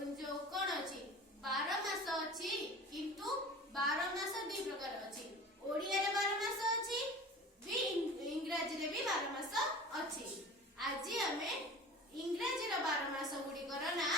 जो कौन अच्छी 12 मास अच्छी किंतु 12 मास दी प्रकार अच्छी ओडिया रे 12 मास अच्छी भी इंग्रजी रे भी 12 मास अच्छी। आज हमें इंग्रजी रो 12 मास गुडी करो ना